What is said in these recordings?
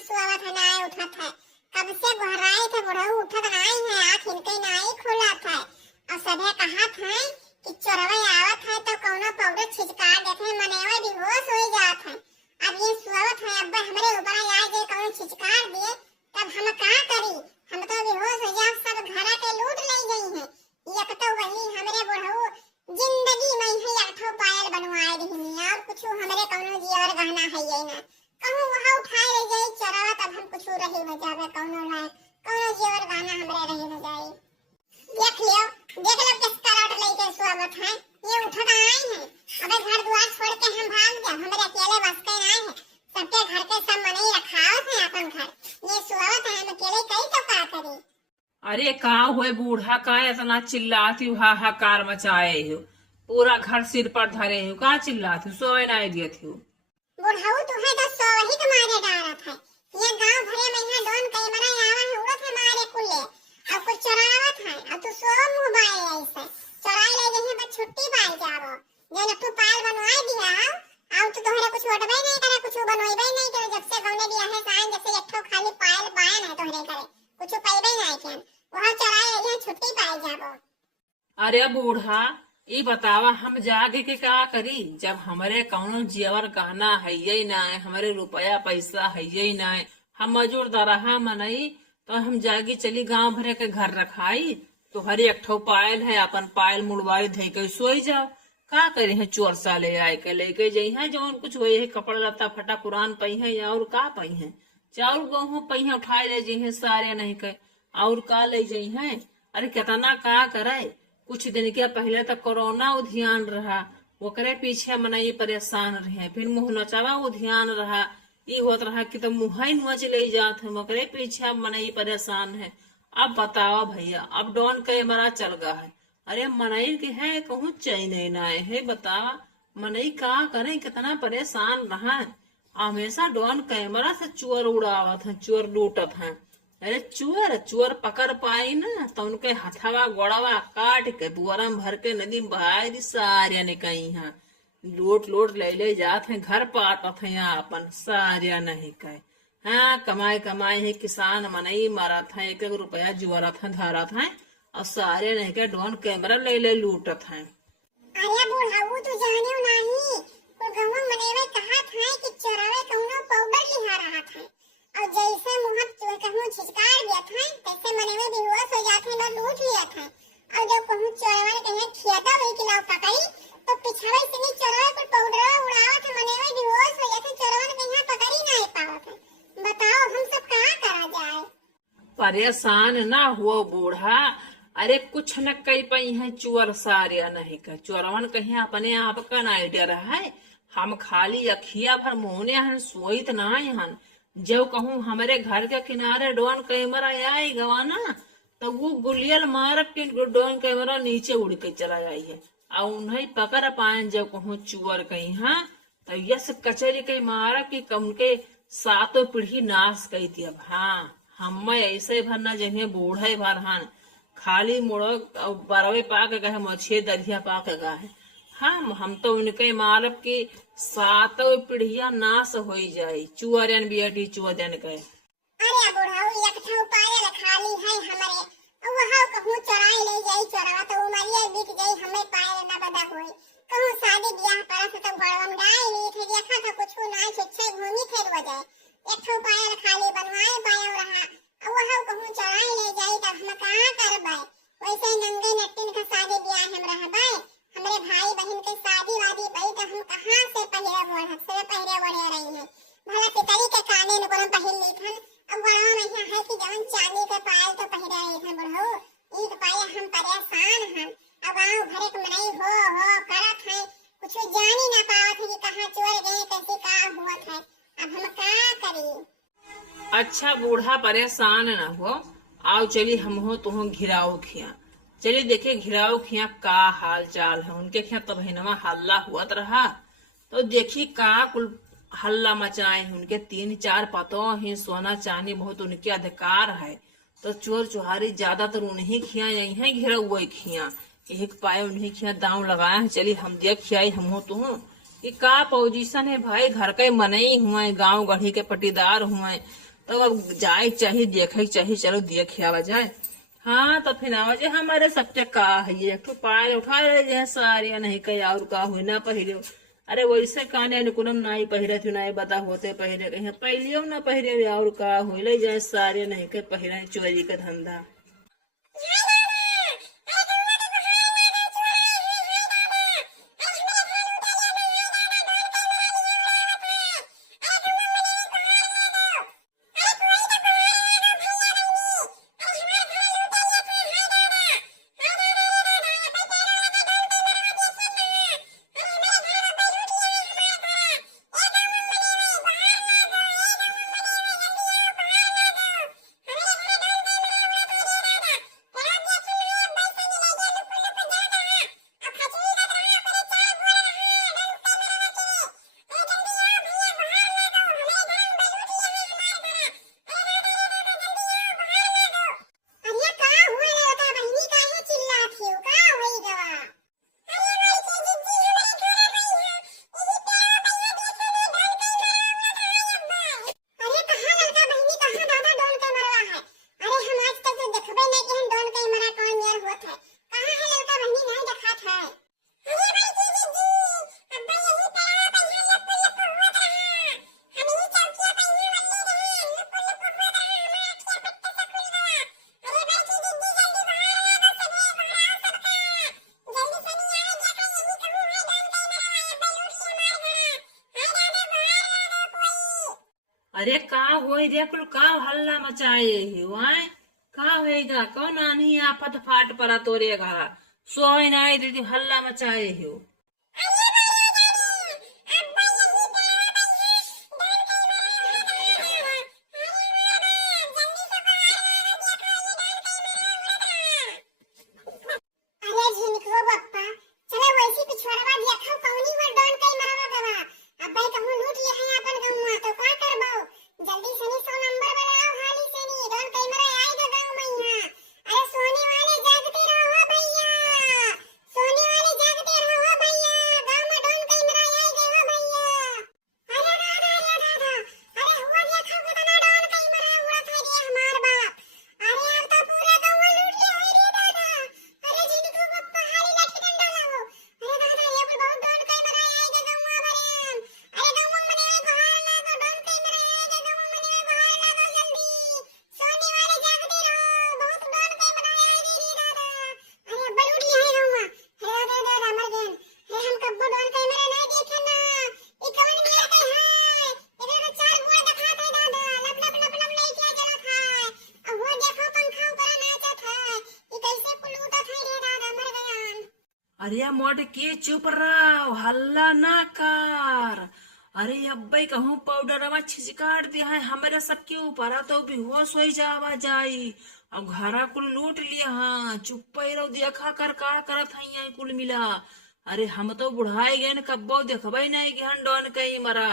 सुआवत है ना उठत है। कब से गुहराई थे बुढ़ऊ उठत नहीं है, आँख इनके नहीं खुलत है। और सभे कहत है कि चोरवे आवत है तो कौनो पाउडर छिड़का देते मनेवे बेहोश हो जात है। अब ये सुआवत है अब हमरे ऊपर आ जाए कौनो छिड़का दिए तब हम का करी, हम तो बेहोश हो जाए, सब घरा के लूट ले गई है। एक तो वही हमरे बुढ़ऊ जिंदगी में ही आठों पायल बनवाए रही और कुछ हमरे कौनो जीवर गहना है ये ना कहूँ वहाँ उठाए ले जाए चोरवा तब हम कुछ रही न जावे कौनो लायक कौनो जीवर गहना हमरे रही न जाए। देख लो किस तरह लेके स्वागत है, ये उठत आई है। अबे घर द्वार छोड़ के हम भाग जाए, हमरे अकेले बस के नहीं है, सबके घर के सब मने रखावत है अपन घर, ये स्वागत है हम अकेले कई तो का करी। अरे का हुए बूढ़ा, का इतना चिल्लाती हो, हाहाकार मचाए हो, पूरा घर सिर पर धरे हो, का चिल्लाती हो, सोए नहीं दिए हो। बुढ़ऊ तुम्हें तो सो ही तुम्हारे डारत है, ये गांव भरे में यहाँ डोन कई मरा आवा है उड़त है मारे कुल्ले और कुछ चरावत है और तू सो मुंह बाए ऐसे चराई ले जही बस छुट्टी पाई जावो जे तू पाल बनवाई दिया आउ तो तोहरे कुछ वटबे नहीं करे, कुछ बनवाईबे नहीं करे, जब से गौने बियाह है साइन जब से एकठो खाली पायल बायन है तोहरे करे कुछ पाइबे नहीं केन वहां चराई ले छुट्टी पाई जावो। अरे बूढ़ा ये बतावा हम जाके के क्या करी, जब हमारे कौनो जेवर गहना है ही ना, हमारे रुपया पैसा है ही ना, हम मजूर दरहा मनई तो हम जागी चली गांव भरे के घर रखाई तो हर एक ठो पायल है, अपन पायल मुड़वाई धे के सोई जाओ, का करे है चोर सा ले आए के लेके जाइ है, जो कुछ वही है कपड़ा लत्ता फटा कुरान पई है या और का पई है, चाउर गेहूं पई है उठाए ले जाइ है सारे नहीं के और का ले जाइ है। अरे कितना का करे, कुछ दिन के पहले तक कोरोना उधियान रहा, ओकरे पीछे मनई परेशान रहे, फिर मुँह नचावा उधियान रहा, ये होत रहा कि तो मुँह ही नच ले जात है, ओकरे पीछे मनई परेशान है। अब बताओ भैया, अब डॉन कैमरा चल गया है, अरे मनई के है कहूँ चैन ना है, बतावा मनई का करे, कितना परेशान रहा है। हमेशा डॉन कैमरा से चोर उड़ावत है, चोर लूटत है। अरे चोर पकड़ पाई ना तो उनके हथवा गोड़वा काट के बुआरम भर के नदी में बहाय दी सारिया ने कहीं है, लोट ले जात है, घर पाटत है यहाँ अपन सारिया नहीं कहे। हाँ कमाई है, किसान मनई मरत है, एक रुपया जुआरत है धरत है और सारे नहीं के डोन कैमरा ले लूटत है। अरे बुढ़ाऊ तू जाने नहीं और गांव मनेवे कहत है कि चोरवे कौनो पाउडर लिहा रहत है और जैसे मुंह कहूँ छिचकार दिया था तैसे मनेवे बेहोश हो जाते हैं लूट लिया था और जब कहूँ चोरवा ने कहे खियाता वही खिलाओ पकड़ी तो पिछावे से नहीं चोरवा पर पाउडर उड़ावत है, मनेवे बेहोश हो जाते, चोरवा ने कहीं पकड़ ही नहीं पावत है। बताओ हम सब कहाँ करा जाए। परेशान ना हुआ बूढ़ा, अरे कुछ न कही पई है चोर सारिया नहीं का, चोरवन कहीं अपने आप का ना डर है, हम खाली अखिया भर मोहने हन सोइत ना हन, जब कहूँ हमारे घर के किनारे डोन कैमरा आई गवाना तो वो गुलियल मार के डोन कैमरा नीचे उड़ के चला आई है और उन्हें पकड़ पाए, जब कहूँ चुअर कहीं हाँ तो यस कचरी कहीं मारा कि उनके सातों पीढ़ी नाश कही थी। अब हाँ हम ऐसे भर न जहे बूढ़े भर हन खाली मुड़ो बरवे पा के गए मछे दरिया पा के गए, हम तो उनके मारब की सातों पीढ़िया नाश हो जाये, चुअरन बियटी चुअरन के। अरे बुढ़ाऊ एक ठो पायल खाली है हमरे वहां कहूँ चराई ले जाई चोरवा तो उमरिया बीत जाई, हमें पायल न बदा होई कहूँ शादी ब्याह परस तो घरवा गाय ली थे देखा था कुछ ना छिछे घूमी फिर हो जाए, एक ठो पायल खाली बनवाए पाया रहा वहां कहूँ चराई ले जाई तब हम कहाँ करबे, वैसे नंगे नट्टिन का शादी ब्याह हम रहबे, हमरे भाई बहन के शादी वादी पई तो हम कहाँ से पहरे बढ़े रही है, भला पितरी के काने न कोन पहिल ली थन अब बड़ा में है कि जवन चांदी के पायल तो पहिरे रही थन बुढ़ऊ एक पायल हम परेशान हन अब गाँव भरे के मनई हो करत है, कुछ जानी ना पावत है कि कहाँ चोर गए कैसे का हुआ है, अब हम का करी। अच्छा बूढ़ा परेशान न हो, आओ चली हम हो तुम घिराओ खिया, चलिए देखे घिराओ खिया का हाल चाल है, उनके खिया तब हिनवा हल्ला हुआ रहा तो देखी का कुल हल्ला मचाए हैं, उनके 3-4 पतों ही सोना चांदी बहुत उनके अधिकार है, तो चोर चुहारी ज्यादातर उन्हीं खिया यही है घिरा हुआ खिया, एक पाए उन्हीं खिया दांव लगाया है, चली हम देख खियाई हम हो तुम ये का पोजीशन है भाई, घर के मनई हुए, गांव गढ़ी के पटीदार हुए, तो अब जाए चाहिए, देखे चाहिए, चलो देखे आवा जाए। हाँ तो फिर आवा जाए। हमारे सबके का है ये, एक ठो पायल उठा रहे जो है साड़िया, नहीं कहीं और का हुई ना पहिरे। अरे वैसे काने अनुकुलम नाई पहिरे थी, नाई बता होते पहिरे, कहीं पहलियो ना पहिरे और का हुई ले जाए सारे, नहीं के पहिरे चोरी का धंधा। अरे का हुए रे बता बहिनी, काहे चिल्लात हो, का होई गवा? अरे कहाँ लड़का बहिनी, कहाँ दादा डोल के मरवा है? अरे हम आज तक तो देखबे नहीं कि हम डोल के मरा कौन यार होत है। कहाँ है लड़का बहिनी, नहीं दिखात है। अरे भाई जी जी अब्बा यही तरह बहिनी लप लप होत रहा, हम ही चौकिया बहिनी वाले रहे, लप लप होत रहा, हमारा अखियां पट्टे से खुल गया। अरे भाई जी जी जल्दी बाहर आ गो, सभी बाहर सबका जल्दी से नहीं आए, जाकर यही कहूँ है डोल के मरवा अब्बा लूट लिया हमारे घर। हाय दादा बाहर आ गो कोई। अरे का होई रे कुल, का हल्ला मचाए हो आए? का होएगा, कौन आनी आफत फाट पड़ा तोरे घर? सोई नाई दीदी हल्ला मचाए हो। अरे झिनको बप्पा, चलो वैसी पिछवाड़वा देखो कौनी वर डॉन कई मरवा गवा। अब्बे कहूं लूट लिए हैं अपन गौवा, तो का करबो? जल्दी से 100 नंबर बनाओ, हाली से नी डॉन कई मरा आएगा गांव में यहाँ। अरे सोने वाले जागते रहो भैया, सोने वाले जागते रहो भैया, गांव में डॉन कई मरा आएगा हो भैया। अरे दादा, अरे हुआ देखो कितना डॉन कई मरा हुआ था रे हमार बाप। अरे अब तो पूरा गांव लूट लिया है रे दादा। अरे झिनको बप्पा हारी लाठी डंडा लाओ। अरे दादा ये पर बहुत डॉन कई मरा आएगा गांव भरे। अरे गांव में मने बाहर ला दो, डॉन कई मरा आएगा गांव में मने बाहर ला दो जल्दी। सोने वाले जागते रहो, बहुत डॉन कई मरा आएगा रे दादा। अरे अब्बा लूट लिया है गांव में। अरे दादा दादा मर गए। अरे हम कब्बो डॉन कई मरा नहीं देखे ना। ये कौन मेरा कई है? इधर तो चार बुआ दिखात है दादा, लब लब लब लब लाइट ला जलत है। अब वो देखो पंखा ऊपर नाचत है। ये कैसे कुल उठत है रे दादा, मर गयान। अरे मोट के चुप रहो, हल्ला ना कर। अरे अब्बे कहूँ पाउडरवा छिचकाट दिया है हमारे सबके ऊपर, तो बेहोश हो जावा जाई। अब घरा कुल लूट लिया, हाँ चुप ही रहो, देखा कर का करत है यहाँ कुल मिला। अरे हम तो बुढ़ाए गए न, कब्बो देखबे नहीं कि हम डॉन कहीं मरा।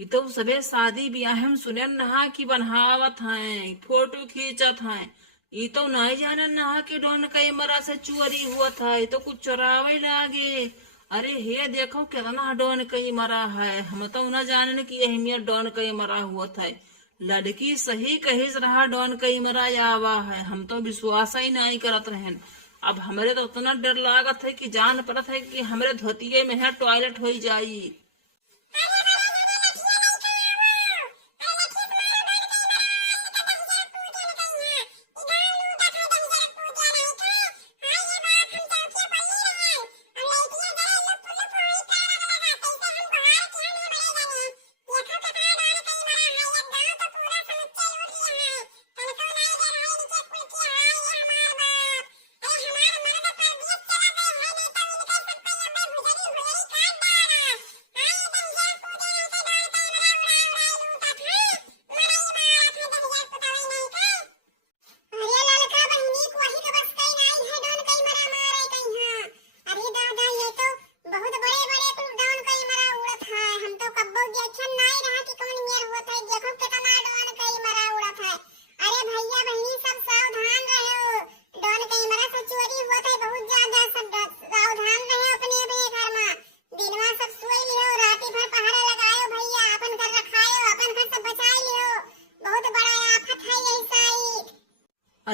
ये तो सबे शादी ब्याह हम सुने नहा की बनहावत हैं, फोटो खींचत हैं। ये तो नहीं जाने नहा के डॉन कई मरा से चोरी हुआ था, ये तो कुछ चुरावे लागे। अरे हे देखो कितना डॉन कई मरा है, हम तो न जाने कि अहमियत डॉन कई मरा हुआ था। लड़की सही कहिस रहा डॉन कई मरा आवा है, हम तो विश्वास ही नहीं करत रहन। अब हमरे तो उतना डर लागत है कि जान पड़त है कि हमरे धोतिये में है टॉयलेट हो जाई।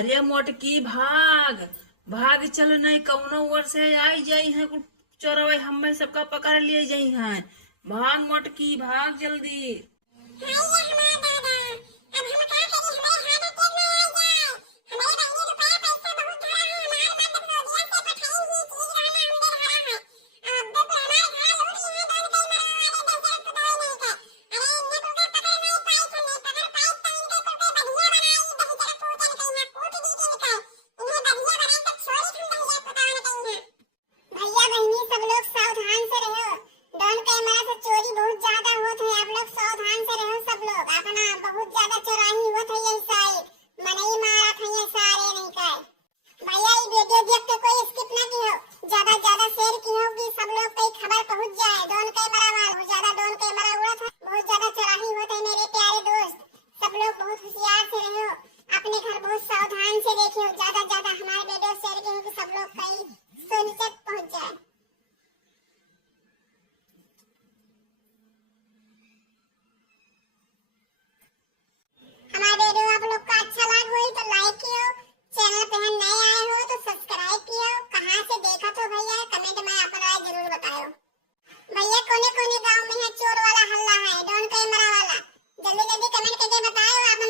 अरे मोटकी भाग भाग चल, नहीं कौनो ओर से आई जाई है कुछ चोरवे, हमें सबका पकड़ लिए जाई हैं। भाग मोटकी भाग जल्दी। हाय ये हमारा दादा, अब हम का करी, हमारे हाथ टेक में आ जाए। हमारे बहनी रुपया पैसा बहुत धरा है, हमारे मदद सऊदीया से पठाई हुई चीज रहना हमने धरा है। अब तक हमारे घर लूट लिए दोन कई मरवा वाले दशरथ खुदाई नहीं के। अरे इन्हें को पकड़ नहीं पाई, हमने पकड़ पाई तो इनके को बढ़िया बनाई, दही जरा पूजन कहीं ना कूट दी के निकाल। इन्हें बढ़िया बनाई तो छोड़ी हम दहिया खुदाई कहीं ना। भैया बहनी सब लोग सावधान से रहो, डॉन कैमरा से चोरी बहुत ज्यादा होत है, आप लोग सावधान से रहो सब लोग। अपना बहुत ज्यादा चोराही होत है यही साइड, मनई मारा था ये सारे नहीं का। भैया ये वीडियो देख के कोई स्किप ना कियो, ज्यादा ज्यादा शेयर कियो कि सब लोग कई खबर पहुंच जाए। डॉन कैमरा वाला बहुत ज्यादा डॉन कैमरा उड़त है, बहुत ज्यादा चोराही होत है मेरे प्यारे दोस्त। सब लोग बहुत होशियार से रहो, अपने घर बहुत सावधान से देखियो, ज्यादा ज्यादा हमारे वीडियो शेयर कियो कि सब लोग कई सोनी तक पहुंच जाए। हमारा वीडियो आप लोग को अच्छा लगा हो तो लाइक कियो, चैनल पे हम नए आए हो तो सब्सक्राइब कियो, कहाँ से देखा तो भैया कमेंट में आप राय जरूर बताओ। भैया कोने कोने गांव में है चोर वाला हल्ला है, डॉन कैमरा वाला, जल्दी जल्दी कमेंट करके बताओ। आप